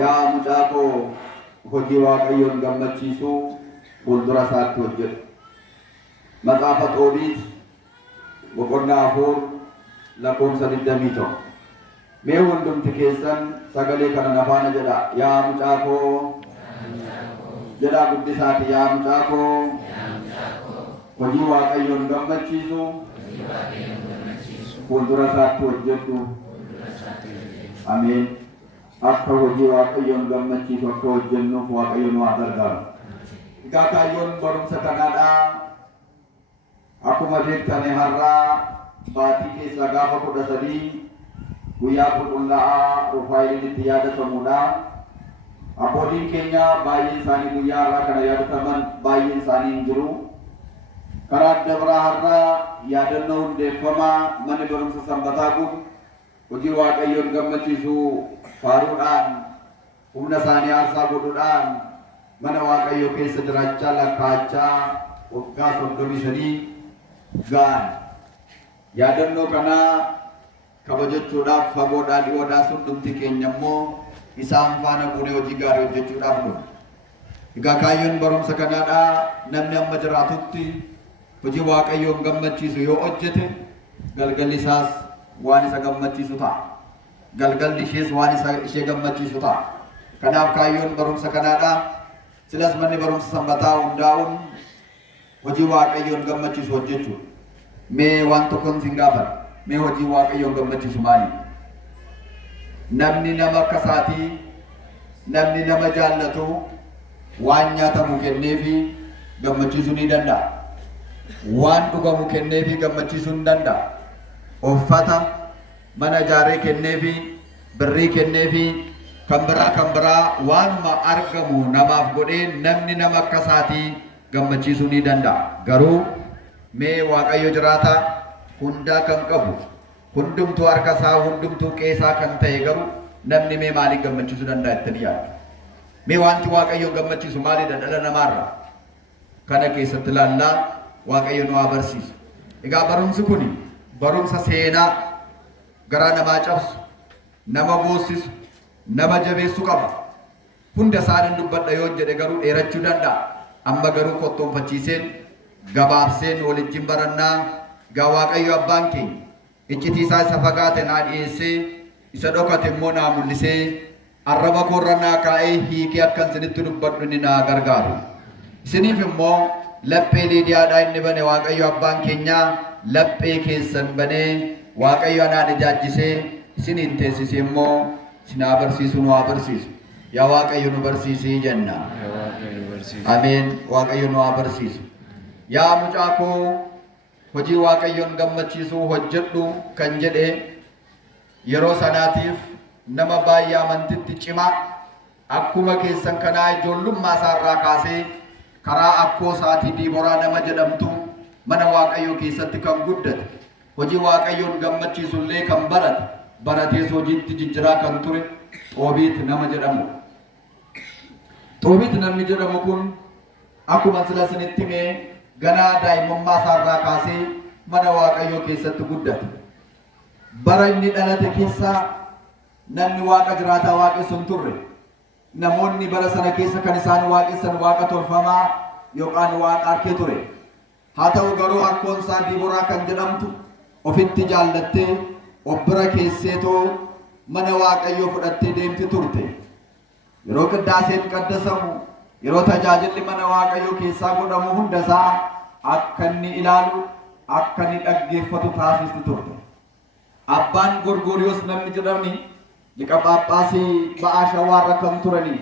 yaa mucaa koo hojii waaqayyoon gammachiisuu fuuldura isaatti hojjedhu. Maxaafa Xoobiit boqonnaa 4 lakkoofsa 21. Mee hundumti keessan sagalee kana nafaana jedha. Yaa mucaa koo jedhaa guddisaati. Yaa mucaa koo hojii waaqayyoon gammachiisuu fuuldura isaatti hojjedhu. Ameen. Akka hojii waaqayyoon gammachiisu akka hojjennuuf waaqayyoon waa gargaaru. Egaa kaayyoon barumsa kanaadhaa akkuma beektane har'aa baatii keessa gaafa 13 guyyaa qulqullaa'aa Rufaa'eliin itti yaadatamuudha. Abbooliin keenya baay'een isaanii guyyaa har'aa kana yaadataman baay'een isaanii hin jiru. Karaa adda biraa har'aa yaadannoo hundeeffamaa manni barumsa sanbataa kun hojii waaqayyoon gammachiisuu faaruudhaan humna isaanii aarsaa godhuudhaan mana waaqayyoo keessa jiraachaa lakkaachaa waggaa 35 ga'an. Yaadannoo kanaa kabajachuudhaaf fagoodhaa dhiyoodhaa hundumti keenya immoo isaan faana buunee hojii gaarii hojjechuudhaaf nu. Egaa kaayyoon barumsa kanaadhaa namni amma jiraatutti hojii waaqayyoon gammachiisu yoo hojjete galgalli isaas waan isa gammachiisu ta'a. Galgalli ishees waan ishee gammachiisu ta'a. Kanaaf kaayyoon barumsa kanaadhaa silas manni barumsa sanbataa hundaa'uun hojii waaqayyoon gammachiisu hojjechuudha. Mee waan tokkoon sin gaafadha. Mee hojii waaqayyoon gammachiisu maali? Namni nama akka isaatii, namni nama jaallatu waan nyaatamu kenneefi gammachiisuu ni danda'a. Waan dhugamu kenneefi gammachiisuu ni danda'a. Uffata mana ijaaree kenneefi birrii kenneefi kan biraa waanuma argamu namaaf godhee namni nama akka isaatii gammachiisuu ni danda'a. Garuu mee waaqayyo jiraata hundaa kan qabu hundumtuu harka isaa hundumtuu qeesaa kan ta'e garuu namni mee maaliin gammachiisuu danda'a jettanii yaaddu? Mee wanti waaqayyoon gammachiisu maalidha dhala namaarraa? Kana keessatti ilaallaa waaqayyo nu haa barsiisu. Egaa barumsi kun barumsa seenaa garaa namaa cabsu, nama boosisu, nama jabeessu qaba. Hunda isaaniin dubbadha yoo jedhe garuu dheerachuu danda'a. Amma garuu qottoonfachiiseen gabaabseen waliin barannaa. Gaa waaqayyo abbaan keenya iccitii isaa isa fagaate naa dhiyeessee isa dhokate immoo naa mul'isee arraba koorra naa kaa'ee hiikee akkan isinitti dubbadhu inni naa gargaaru. Isiniif immoo laphee Liidiyaadhaa inni bane waaqayyo abbaan keenyaa laphee keessan banee waaqayyo anaan ijaajjisee isiniin teessisee immoo isin haa barsiisu nu haa barsiisu. Yaa waaqayyo nu barsiisii jenna. Ameen. Waaqayyo nu haa barsiisu. Yaa mucaa koo hojii waaqayyoon gammachiisuu hojjedhu kan jedhe yeroo sanaatiif nama baay'ee amantitti cimaa akkuma keessan kanaa ijoollummaa isaarraa kaasee karaa akkoo isaatii Diiboraa nama jedhamtu mana waaqayyoo keessatti kan guddate hojii waaqayyoon gammachiisullee kan baratees hojiitti jijjiraa kan ture Xoobiit nama jedhamu. Xoobiit namni jedhamu kun akkuma sila isinitti mee ganaa daa'imummaa isaarraa kaasee mana waaqayyoo keessatti guddate. Bara inni dhalate keessaa namni waaqa jiraataa waaqessu hin turre. Namoonni bara sana keessa kan isaan waaqessan waaqa tolfamaa yookaan waaqa harkee ture. Haa ta'u garuu akkoon isaa Diiboraa kan jedhamtu ofitti jaallattee of bira keesseetoo mana waaqayyoo fudhattee deemti turte. Yeroo qiddaaseen qaddasamu yeroo tajaajilli mana waaqayyoo keessaa godhamu hundasaa akka inni ilaalu akka inni dhaggeeffatu taasisti turte. Abbaan Gorgoriyoos namni jedhamni liqa Phaaphaasii ba'aa Shawaarra kan turanii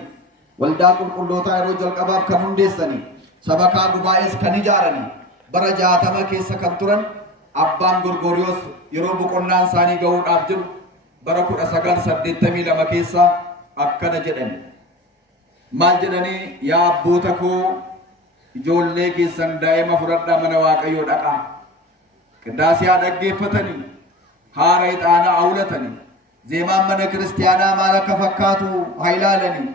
waldaa qulqullootaa yeroo jalqabaaf kan hundeessanii sabakaa gubaa'ees kan ijaaranii bara 60 keessa kan turan abbaan Gorgoriyoos yeroo boqonnaan isaanii ga'uudhaaf jiru bara 1982 keessa akkana jedhani. Maal jedhanii? Yaa abboota koo ijoollee keessan daa'ima fudhadhaa mana waaqayyoo dhaqaa. Qiddaasiyaa dhaggeeffatanii haara ixaanaa awulatanii zeemaan mana kiristiyaanaa maal akka fakkaatu haa ilaalanii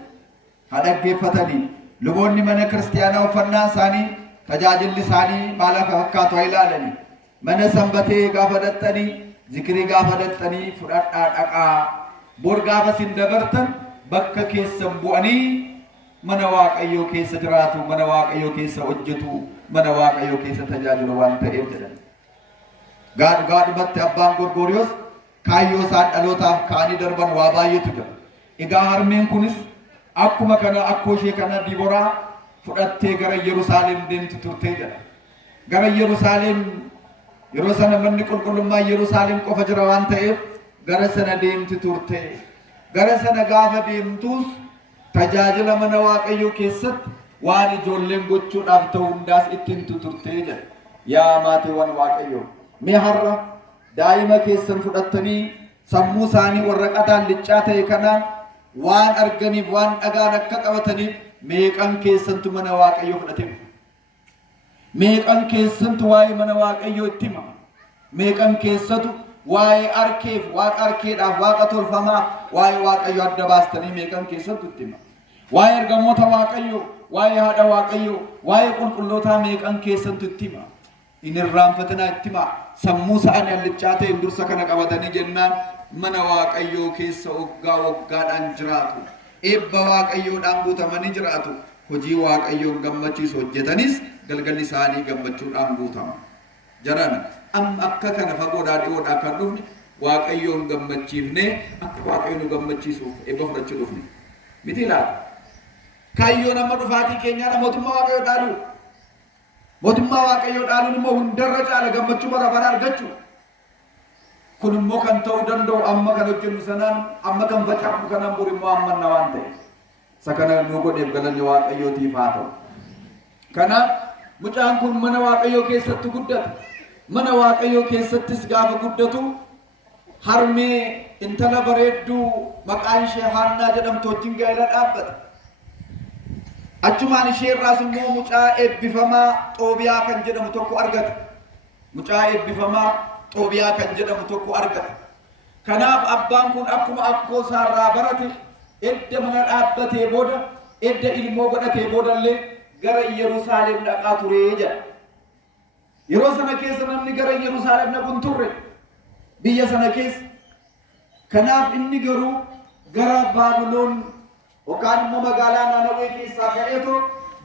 haa dhaggeeffatanii luboonni mana kiristiyaanaa uffannaan isaanii tajaajilli isaanii maal akka fakkaatu haa ilaalanii mana sanbatee gaafa dhaxxanii zikirii gaafa dhaxxanii fudhadhaa dhaqaa. Bor gaafa sin dabartan bakka keessan bu'anii mana waaqayyoo keessa jiraatu, mana waaqayyoo keessa hojjetu, mana waaqayyoo keessa tajaajilu waan ta'eef jedhan. Gaadhumatti abbaan Gorgoriyoos kaayyoo isaan dhalootaaf kaanii darban waa baay'eetu jira. Egaa harmeen kunis akkuma kana akkoo ishee kana Diboraa fudhattee gara Yerusaalem deemtu turtee jedha. Gara Yerusaalem yeroo sana manni qulqullummaa Yerusaalem qofa jira waan ta'eef gara sana deemti turtee. Gara sana gaafa deemtus tajaajila mana waaqayyoo keessatti waan ijoolleen gochuudhaaf ta'u hundaas ittiin turtee jedha. Yaa maatiiwwan waaqayyoo, mee har'a daa'ima keessan fudhattanii sammuu isaanii warra qataan liccaa ta'e kanaan waan arganiif waan dhagaan akka qabataniif meeqan keessantu mana waaqayyoo fudhatee? Meeqan keessantu waa'ee mana waaqayyoo itti hima? Meeqan keessatu waa'ee arkeef, waaqa arkeedhaaf, waaqa tolfamaa, waa'ee waaqayyoo adda baastanii meeqan keessattu itti hima? Waa'ee ergamoota waaqayyoo, waa'ee haadha waaqayyoo, waa'ee qulqullootaa meeqan keessattu itti hima? Hin irraanfatinaa itti hima. Sammuu isaanii hallichaa ta'een dursa kana qabatanii jennaan mana waaqayyoo keessa waggaadhaan jiraatu. Eebba waaqayyoodhaan guutamanii jiraatu. Hojii waaqayyoon gammachiisu hojjetanis galgalli isaanii gammachuudhaan guutama. Jaran amma akka kana fagoodhaa dhiyoodhaa kan dhufne waaqayyoon gammachiifnee akka waaqayyoon nu gammachiisuuf eebba fudhachuu dhufne. Miti laata? Kaayyoon amma dhufaatii keenyaa mootummaa waaqayyoo dhaalu. Mootummaa waaqayyoo dhaaluun immoo hundarra caala gammachuu bara bara argachuu. Kun immoo kan ta'uu danda'u amma kan hojjennu sanaan, amma kan facaafnu kanaan bor immoo ammanna waan ta'e. Isa kana nu godheef galanni waaqayyootiif haa ta'u. Kanaaf mucaan kun mana waaqayyoo keessatti guddata. Mana waaqayyoo keessattis gaafa guddatu harmee intala bareedduu maqaan ishee Haannaa jedhamtu wajjin gaa'ela dhaabbata. Achumaan ishee irraas immoo mucaa eebbifamaa Xoobiyaa kan jedhamu tokko argata. Mucaa eebbifamaa Xoobiyaa kan jedhamu tokko argata. Kanaaf abbaan kun akkuma akkoo isaarraa barate edda mana dhaabbatee booda, edda ilmoo godhatee boodallee gara Yerusaalem dhaqaa ture jedha. Yeroo sana keessa namni gara Yerusaalem dhaqu hin turre biyya sana keessa. Kanaaf inni garuu gara Baabiloon yookaan immoo magaalaa Nanawwee keessaa ka'eetoo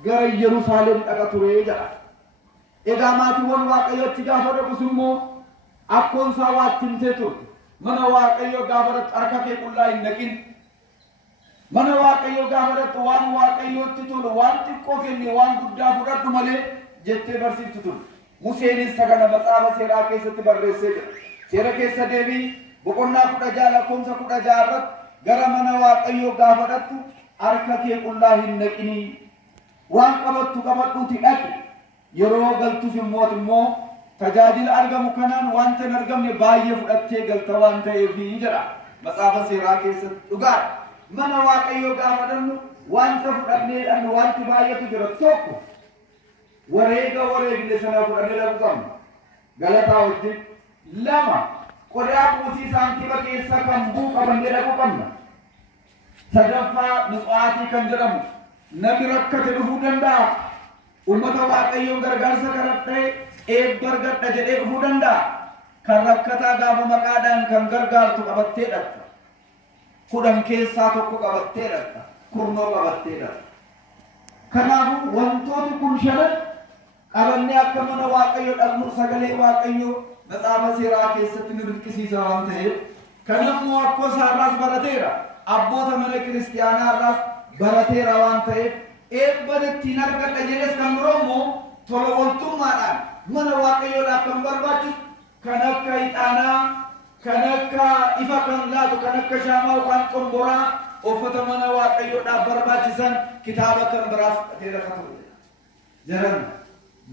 gara Yerusaalem dhaqa ture jedha. Egaa maatiiwwan waaqayyootti gaafa dhaqus immoo akkoon isaa waatti himtee turte. Mana waaqayyoo gaafa dhaqxu harka kee qullaa hin dhaqin. Mana waaqayyoo gaafa dhaqxu waan waaqayyootti tolu, waan xiqqoo kenne waan guddaa fudhadhu malee jettee barsiiftu turte. Museenis sagana matsaafa seeraa keessatti barreessee jira. Seera keessa deebii boqonnaa 16 lakkoofsa 16 irratti gara mana waaqayyoo gaafa dhaqxu harka kee qullaa hin dhaqinii. Waan qabattu qabadhuuti dhaqi. Yeroo galtus immoo tajaajila argamu kanaan wanta hin argamne baay'ee fudhattee galta waan ta'eef jedha. Matsaafa seeraa keessatti dhugaa. Mana waaqayyoo gaafa dhaqnu wanta fudhannee dhaqnu wanti baay'eetu jira. Tokko wareegne sana fudhannee dhaquu qabna. Galataa wajjin. Lama qodaa buusii saantiba keessa kan buu qabannee dhaquu qabna. Sadaffaa Mitswaatii kan jedhamu namni rakkate dhufuu danda'a. Uummata waaqayyoon gargaarsa kadhadhee eebba argadha jedhee dhufuu danda'a. Kan rakkataa gaafa maqaadhaan kan gargaartu qabattee dhaqxa. 10 keessaa tokko qabattee dhaqxa. Kurnoo qabattee dhaqxa. Kanaafuu wantooti kun shanan qabannee akka mana waaqayyoo dhaqnu sagalee waaqayyoo matsaafa seeraa keessatti nu dirqisiisa waan ta'eef kanammoo akkoo isaarraas barateera. Abboota mana kiristiyaanaarraas barateera waan ta'eef eebban ittiin argadha jedhes kan biroomoo tola waltummaadhaan mana waaqayyoodhaaf kan barbaachisu kan akka ixaanaa, kan akka ifa kan laatu, kan akka shaamaa yookaan xomboraa uffata mana waaqayyoodhaaf barbaachisan kitaaba kan biraas fudhatee rakkatu. Jaran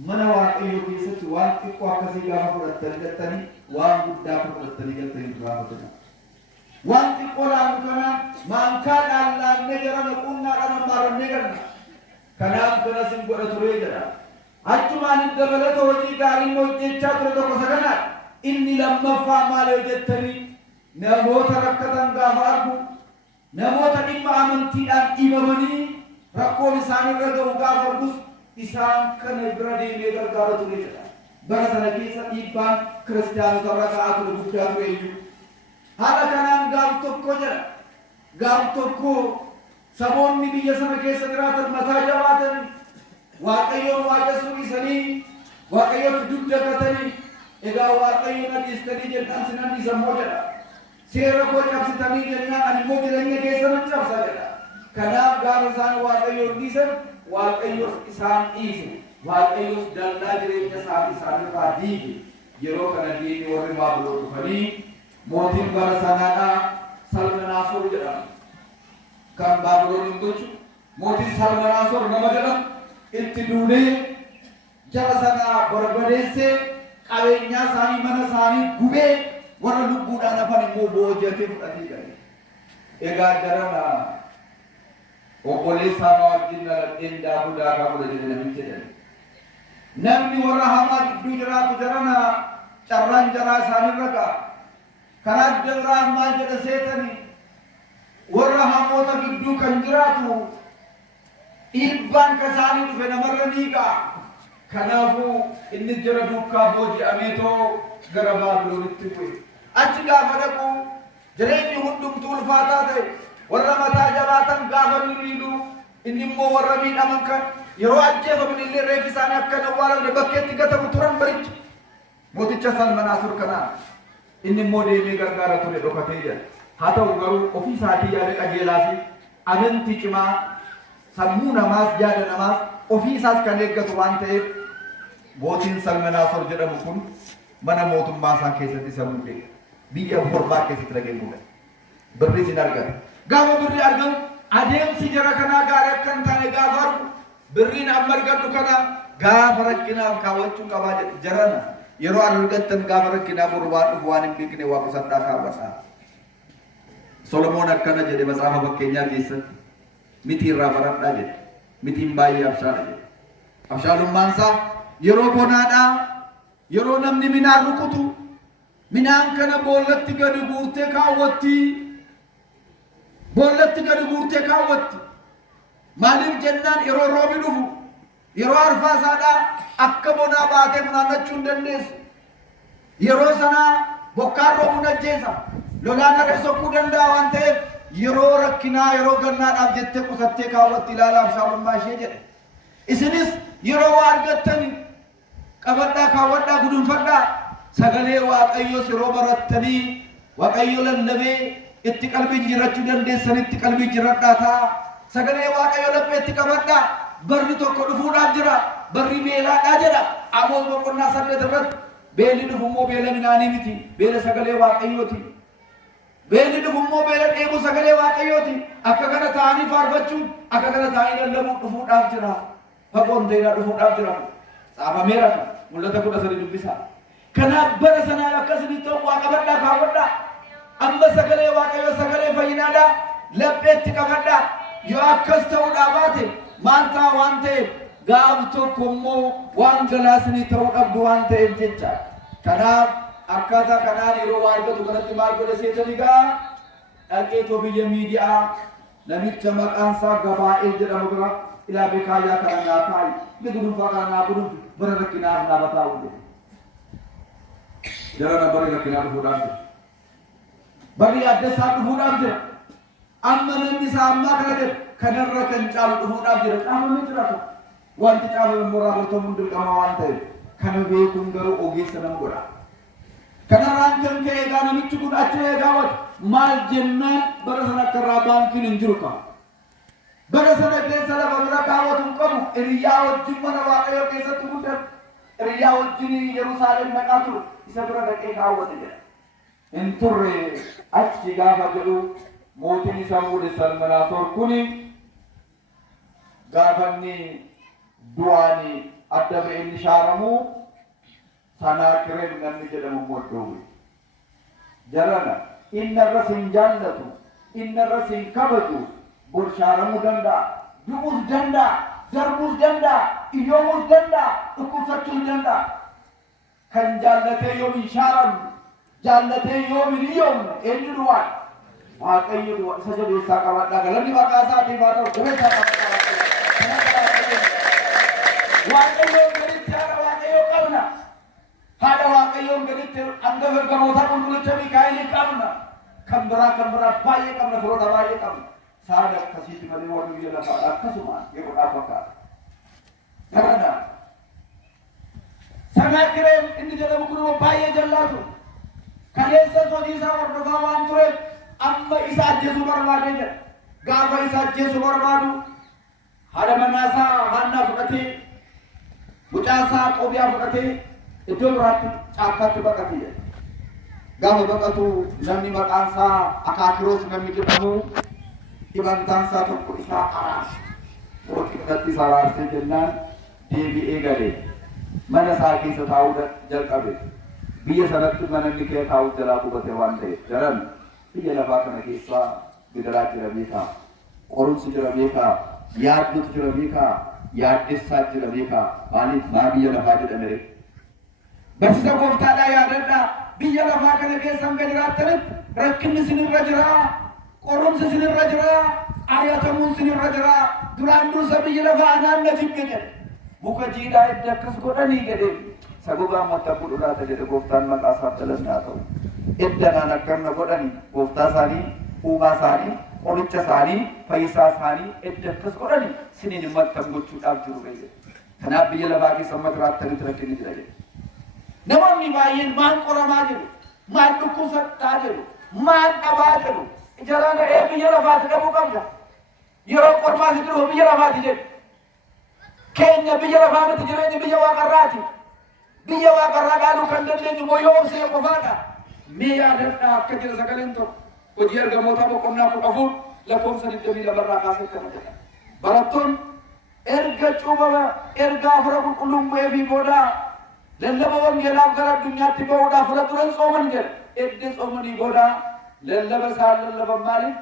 mana waaqayyoo keessatti waan xiqqoo akkasii gaafa fudhattanii galtanii waan guddaa fudhattanii galtanii irraa waan xiqqoo laannu kanaan maankaadhaan laannee jara naquunnaadhaan ammaarannee galna. Kanaaf kanas hin godha ture jedha. Achumaan hin dabalata hojii gaariin hojjechaa ture tokko saganaa inni lammaffaa maal hojjettanii namoota rakkatan gaafa argu, namoota dhimma amantiidhaan dhibamanii rakkoon isaanirra ga'u gaafa argus isaan kana bira deemee gargaara ture jedha. Bara sana keessa dhiibbaan kiristaanota irra ga'aa ture guddaa ture iyyuu. Haala kanaan gaaf tokko jedha gaaf tokko saboonni biyya sana keessa jiraatan mataa jabaatanii waaqayyoon waaqessuu isanii waaqayyoon dubdatanii egaa waaqayyoon adiistanii jennaan sinan dhiisammoo jedha. Seera koo cabsitanii jennaan ani immoo jireenya keessanan cabsa jedha. Kanaaf gaafa isaan waaqayyoon dhiisan waaqayyoon isaan dhiise. Waaqayyoon dallaa jireenya isaanirraa diige. Yeroo kana diinni warri Baabilon dhufanii mootiin bara sanaadhaa Salmanaasor jedhama. Kan Baabilon bulchu mootiin Salmanaasor nama jedhamu itti duulee jara sana barbadeessee qabeenyaa isaanii mana isaanii gubee warra lubbuudhaan hafan immoo booji'atee fudhatee gale. Egaa jarana obboleessaa wajjin dhaladheen daakuu daakaa fudha jedhe namichi jedhani. Namni warra hamaa gidduu jiraatu jarana carraan jaraa isaanirra ga'a. Karaa dabraa maal jedha seetanii warra hamoota gidduu kan jiraatu dhiibbaan kasaanii dhufe namarra ni ga'a. Kanaafuu inni jara duukaa booji'ameetoo gara Baabilonitti bu'e. Achi gaafa dhaqu jireenyi hundumtuu ulfaataa ta'e warra mataa jabaatan gaafa ni miidhu inni immoo warra miidhaman kan yeroo ajjeefaman illee reeffi isaanii akka hin awwaalamne bakkeetti gatamu turan baricha. Mooticha Salmanaasor kanaa inni immoo deemee gargaara ture dhokatee jira. Haa ta'u garuu ofii isaatii yaada qajeelaa fi amantii cimaa sammuu namaas yaada namaas ofii isaas kan eeggatu waan ta'eef mootiin Salmanaasor jedhamu kun mana mootummaa isaa keessatti isa muude biyya Borbaa keessatti dhageen muude. Birri sin argata. Gaafa birri argamu adeemsi jara kanaa gaarii akka hin taane gaafa argu birriin amma argadhu kana gaafa rakkinaaf kaawwachuu qabaa jedhe jarana. Yeroo argattan gaafa rakkinaa borbaan dhufu waan hin beekne waa qusadhaa kaawwadhaa. Solomoon akkana jedhe Matsaafa Fakkeenyaa keessatti miti irraa baradhaa jedhe. Mitiin baay'ee abshaala jedhe. Abshaalummaan isaa yeroo bonaadhaa yeroo namni minaan rukutu minaan kana boollatti gadi guurtee kaawwatti. Boollatti gadi guurtee kaawwatti. Maaliif jennaan yeroo roobi dhufu yeroo arfaasaadhaa akka bonaa baatee funaannachuu hin dandeessu. Yeroo sanaa bokkaan roobuu ajjeesa. Lolaan haree sokkuu danda'a waan ta'eef yeroo rakkinaa yeroo gannaadhaaf jettee qusattee kaawwatti ilaalaa abshaalummaa ishee jedhe. Isinis yeroo waa argattan qabadhaa kaawwadhaa gudunfadhaa sagalee waaqayyoos yeroo barattanii waaqayyo lallabee itti qalbii jijjiirrachuu dandeessanitti qalbii jijjiirradhaa ta'a. Sagalee waaqayyo lapheetti qabadhaa barri tokko dhufuudhaaf jira. Barri beelaadhaa jedha. Amoos boqonnaa 8 irratti beelli dhufu immoo beela minaanii miti. Beela sagalee waaqayyooti. Beelli dhufu immoo beela dheebuu sagalee waaqayyooti. Akka kana ta'anii faarfachuun akka kana ta'anii lallabuun dhufuudhaaf jira. Fagoon ta'inaa dhufuudhaaf jira. Xaafameera kan mul'ata 13 dubbisa. Kanaaf bara sanaa akkasii ta'u waa qabadhaa kaawwadhaa. Amma sagalee waaqayyoo sagalee fayyinaadhaa lapheetti qabadhaa. Yoo akkas ta'uudhaa baate maal ta'a waan ta'eef gaaf tokko immoo waan galaasni ta'uu dhabdu waan ta'eef jecha. Kanaaf akkaataa kanaan yeroo waa argatu kanatti maal godhe seetanii gaa dhaqeetoo biyya miidiyaa namicha maqaan isaa Gabaa'eel jedhamu bira ilaa beekaayaa kana naa kaayi gudunfaa kana naa gudunfu bara rakkinaaf naa bataa hunde. Jarana bara rakkinaa dhufuudhaaf jira. Barri adda isaa dhufuudhaaf jira. Amma namni isaa ammaa kana jedhu kanarra kan caalu dhufuudhaaf jira. Caafamee jiraatu. Wanti caafame immoo raawwatamuun dirqama waan ta'eef kana beekuun garuu ogeessa nama godha. Kanarraan kan ka'e egaa namichi kun achi eegaa wata maal jennaan bara sana akka irraa baankiin hin jiru qaba. Bara sana keessa lafa bira kaawwatu hin qabu. Hiriyyaa wajjin mana waaqayyoo keessatti guddatu. Hiriyyaa wajjin Yerusaalem dhaqaa ture. Isa bira dhaqee kaawwate jedha. Hin turre achi gaafa jedhu mootiin isa muude Salmanaasor kuni gaafa inni du'aanii adda ba'e inni shaaramu Sanaakireem namni jedhamu immoo dhowwe. Jarana inni irra sin jaallatu inni irra sin kabaju bor shaaramuu danda'a, du'uus danda'a, darbuus danda'a, iyyoomuus danda'a, dhukkubsachuus danda'a. Kan jaallatee yoom hin shaaramu jaallatee yoom hin iyyoomne eenyu du'aan waaqayyo du'a isa jabeessaa qabadhaa galanni maqaa isaatiif haa ta'u qubeessaa qabadhaa waaqayyoon gaditti haadha waaqayyoo qabna. Haadha waaqayyoon gaditti hanga ergamoota qulqullicha Miikaa'elii qabna. kan biraa baay'ee qabna firoota baay'ee qabna. Saada akkasiitti malee warri biyya lafaadha akkasuma yeroo dhaabbataa. Garana. Sanaatireen inni jedhamu kun baay'ee jallaatu. Kaleessa hojii isaa hordofaa waan tureef amma isa ajjeesuu barbaadee jira. Gaafa isa ajjeesuu barbaadu haadha manaasaa Haannaa fudhatee mucaasaa Xoobiyaa fudhatee iddoo biraatti caakkaatti baqatee jira. Gaafa baqatu namni maqaan isaa Akaakiroos namni jedhamu dhibantaan isaa tokko isaa araarse. Waqtii kanatti isaa araarsee jennaan deebi'ee galee mana isaa keessa taa'uu jalqabe. Biyya sanatti mana inni keessa taa'uu jalaa qubate waan ta'eef jaran biyya lafaa kana keessaa gidiraa jira beekaa, qorumsi jira beekaa, yaadduutu jira beekaa, yaaddessaa jira beekaa. Maaliif maa biyya lafaa jedhamere? Barsiisa gooftaadhaa yaadadhaa biyya lafaa kana keessa hanga jiraattanitti rakkinni isinirra jiraa, qorumsi isinirra jiraa, ari'atamuun isinirra jiraa. Duraan dursa biyya lafaa naanna jibbe jedhe. Muka jiidhaa itti akkas godhanii jedhee sagogaa matta kuduraata jedhe gooftaan maqaa isaaf dalannaa ta'u. Eddanaan akkanna godhanii gooftaa isaanii, uumaa isaanii, qoricha isaanii, fayyisaa isaanii edda akkas godhanii siniin mattan gochuudhaaf jiru ga'e. Kanaaf biyya lafaa keessa amma jiraattanitti rakkinni jira jedhe. Namoonni baay'een maan qoramaa jiru, maan dhukkubsataa jiru, maan dhabaa jiru. Ijaraan biyya lafaatti dhabuu qabda. Yeroo qormaati jiru biyya lafaatti jedhu. Keenya biyya lafaa miti jireenya biyya waaqarraati. Biyya waaqarraa dhaaluu kan dandeenyu moo yoo obsee qofaadha. Mee yaadadhaa akka jira sagaleen tokko hojii ergamoota boqonnaa 14 lakkoofsa 22 kaasee kana jedha. Barattoonni erga cuubama erga afura qulqulluun bu'ee fi booda lallaba wangeelaaf gara addunyaatti ba'uudhaaf fula turan sooman jedha. Edda soomanii booda lallaba isaan lallaban maaliif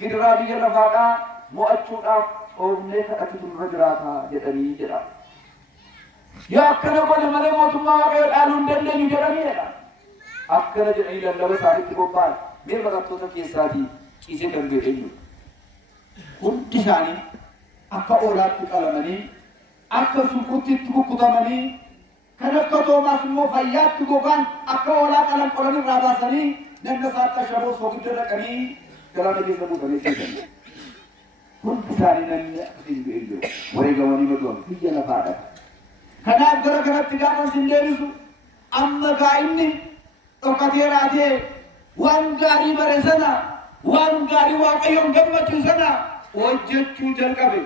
gidiraa biyya lafaadhaa mo'achuudhaaf soomnee kadhatu nurra jiraata jedhanii jedha. Yoo akkana godhe malee mootummaa waaqayyoo dhaaluu hin dandeenyu jedhanii jedha. Akkana jedhanii lallaba isaaniitti bobba'an mee barattoota keessaatii ciisee kan beekamu. Hundi isaanii akka oolaatti qalamanii akka suuquttiitti kukkutamanii kan akka Toomaas immoo fayyaatti gogaan akka oolaa qalan qolan irraa baasanii namni isaatti ashaboo soogidda dhaqanii galaana keessa buutanii seetan. Hundi isaanii namni akkasiin bu'ee jiru wareegamanii madu'an biyya lafaadha. Kanaaf gara kanatti gaafa isin deebisu amma gaa'inni dhokatee raatee waan gaarii bare sana waan gaarii waaqayyoon gammachuu sana hojjechuu jalqabe.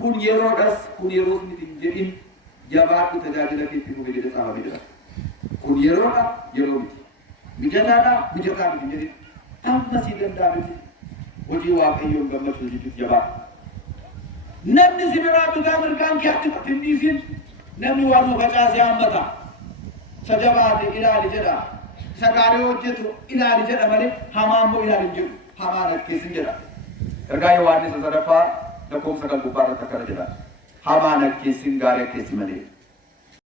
Kun yeroodhas kun yeroos miti hin jedhin jabaadhu tajaajila keetti fufe jedhe sababii jira. Kun yeroodha yeroo miti. Mijataadha mijataa miti hin jedhin amma si danda'a miti. Hojii waaqayyoon gammachuu jechuuf jabaadhu. Namni si biraa bitaa mirgaan kee akka hin dhiisin namni waan facaasee hammata. Isa jabaate ilaali jedha. Isa gaarii hojjetu ilaali jedha malee hamaa immoo ilaali hin jedhu. Hamaan akkeessin jedha. Ergaa Yohaannis 3 lakkoofsa 9 irratti akkana jedha. Hamaan akkeessin gaarii akkeessi malee.